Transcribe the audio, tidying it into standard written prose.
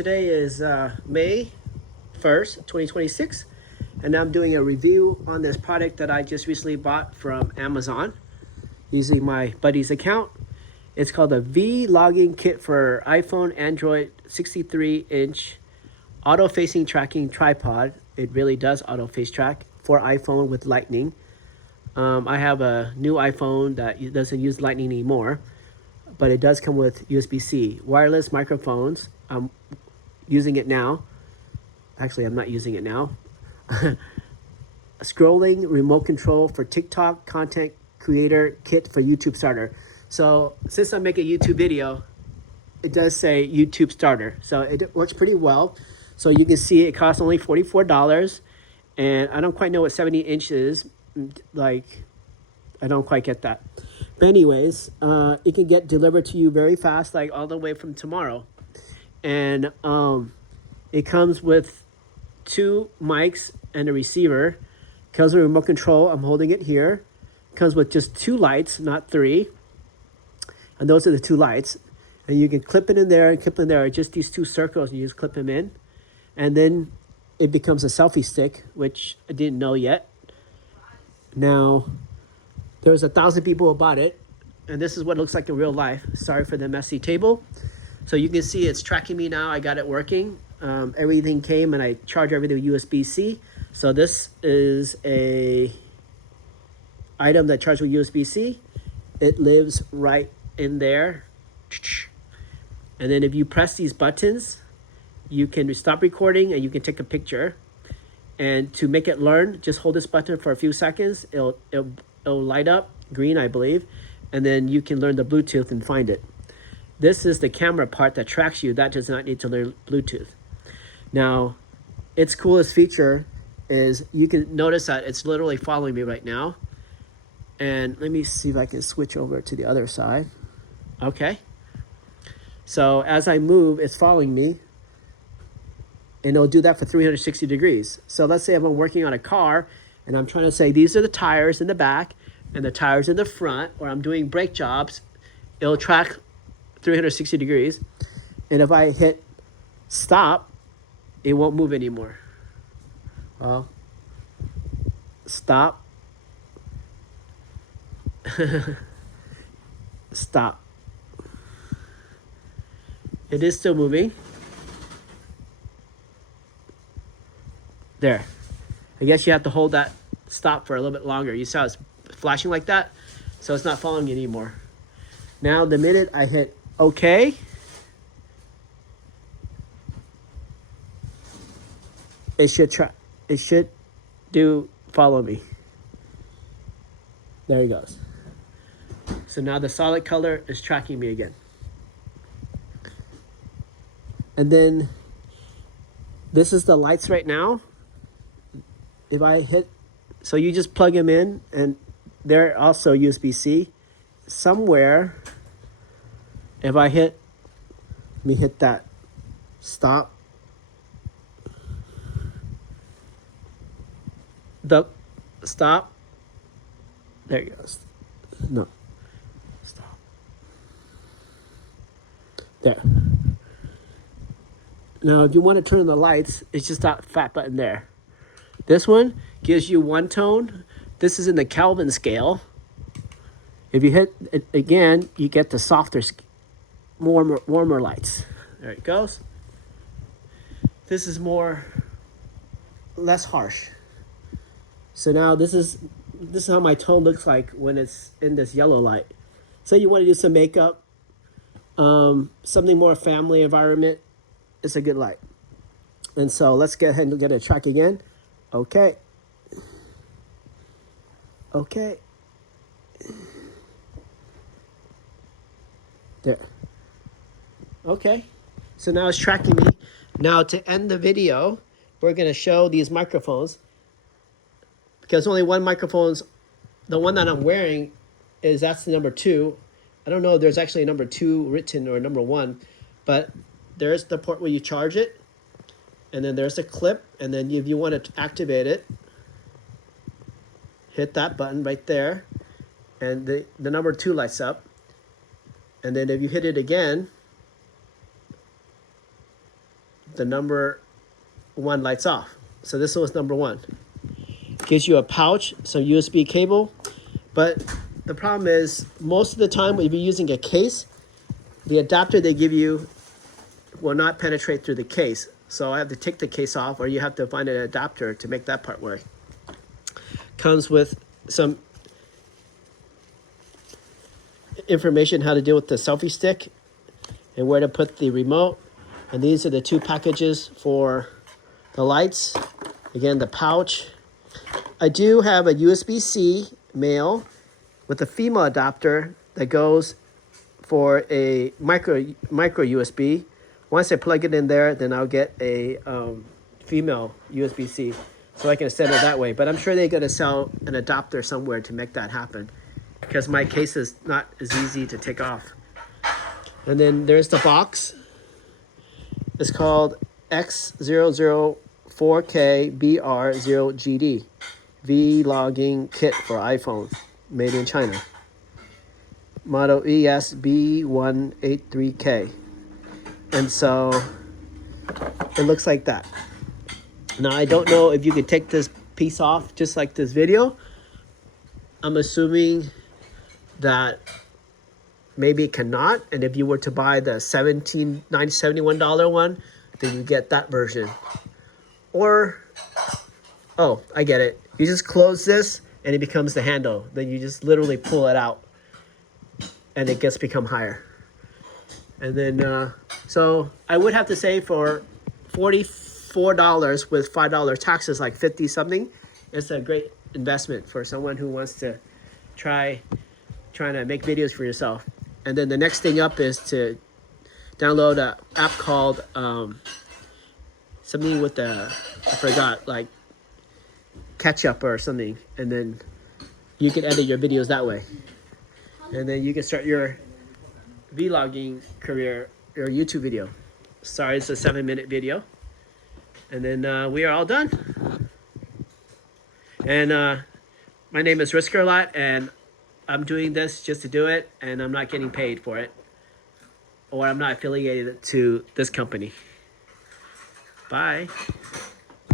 Today is May 1st, 2026, and I'm doing a review on this product that I just recently bought from Amazon using my buddy's account. It's called a V-logging kit for iPhone, Android 63-inch auto-facing tracking tripod. It really does auto-face track for iPhone with Lightning. I have a new iPhone that doesn't use Lightning anymore, but it does come with USB-C. Wireless microphones. I'm using it now. Actually, I'm not using it now. Scrolling remote control for TikTok content creator kit for YouTube starter. So since I make a YouTube video, it does say YouTube starter. So it works pretty well. So you can see it costs only $44. And I don't quite know what 70 inches is. Like, I don't quite get that. But anyways, it can get delivered to you very fast, like all the way from tomorrow. And it comes with 2 mics and a receiver. Comes with a remote control. I'm holding it here. Comes with just 2 lights, not 3. And those are the 2 lights. And you can clip it in there and clip it in there. Just these 2 circles, and you just clip them in. And then it becomes a selfie stick, which I didn't know yet. Now, there was 1,000 people who bought it, and this is what it looks like in real life. Sorry for the messy table. So you can see it's tracking me now. I got it working. Everything came, and I charge everything with USB-C. So this is a item that charged with USB-C. It lives right in there. And then if you press these buttons, you can stop recording and you can take a picture. And to make it learn, just hold this button for a few seconds. It'll light up green, I believe, and then you can learn the Bluetooth and find it. This is the camera part that tracks you. That does not need to learn Bluetooth. Now, its coolest feature is you can notice that it's literally following me right now. And let me see if I can switch over to the other side. Okay. So as I move, it's following me. And it'll do that for 360 degrees. So let's say if I'm working on a car and I'm trying to say these are the tires in the back and the tires in the front, or I'm doing brake jobs, it'll track 360 degrees. And if I hit stop, it won't move anymore. Well, stop. Stop. It is still moving. There. I guess you have to hold that stop for a little bit longer. You saw it's flashing like that, so it's not following you anymore. Now, the minute I hit OK, it should do follow me. There he goes. So now the solid color is tracking me again. And then this is the lights right now. If I hit, so you just plug them in, and they're also USB-C. Somewhere, if I hit, let me hit that stop. The stop. There it goes. No. Stop. There. Now, if you want to turn on the lights, it's just that fat button there. This one gives you 1 tone. This is in the Kelvin scale. If you hit it again, you get the softer, warmer lights. There it goes. This is less harsh. So now this is how my tone looks like when it's in this yellow light. So you want to do some makeup, something more family environment. It's a good light. And so let's get ahead and get a track again. Okay. Okay. There. Okay. So now it's tracking me. Now to end the video, we're going to show these microphones. Because only one microphone's, the one that I'm wearing that's the number 2. I don't know if there's actually a number 2 written or number 1, but there's the port where you charge it. And then there's a clip, and then if you want to activate it, hit that button right there, and the number 2 lights up. And then if you hit it again, the number 1 lights off. So this was number 1. Gives you a pouch, some USB cable, but the problem is most of the time if you're using a case, the adapter they give you will not penetrate through the case. So I have to take the case off, or you have to find an adapter to make that part work. Comes with some information how to deal with the selfie stick and where to put the remote. And these are the 2 packages for the lights. Again, the pouch. I do have a USB-C male with a female adapter that goes for a micro USB. Once I plug it in there, then I'll get a female USB-C, so I can extend it that way. But I'm sure they're going to sell an adapter somewhere to make that happen, because my case is not as easy to take off. And then there's the box. It's called X004KBR0GD, vlogging kit for iPhone, made in China. Model ESB183K. And so it looks like that. Now I don't know if you could take this piece off just like this video. I'm assuming that maybe it cannot, and if you were to buy the $71 one, then you get that version. Or, oh, I get it. You just close this and it becomes the handle. Then you just literally pull it out and it gets become higher. And then, so I would have to say for $44 with $5 taxes, like 50 something, it's a great investment for someone who wants to trying to make videos for yourself. And then the next thing up is to download an app called something with the, I forgot, like Ketchup or something. And then you can edit your videos that way. And then you can start your vlogging career, your YouTube video. Sorry, it's a 7-minute video. And then we are all done. And my name is Risker a Lot, and I'm doing this just to do it, and I'm not getting paid for it, or I'm not affiliated to this company. Bye.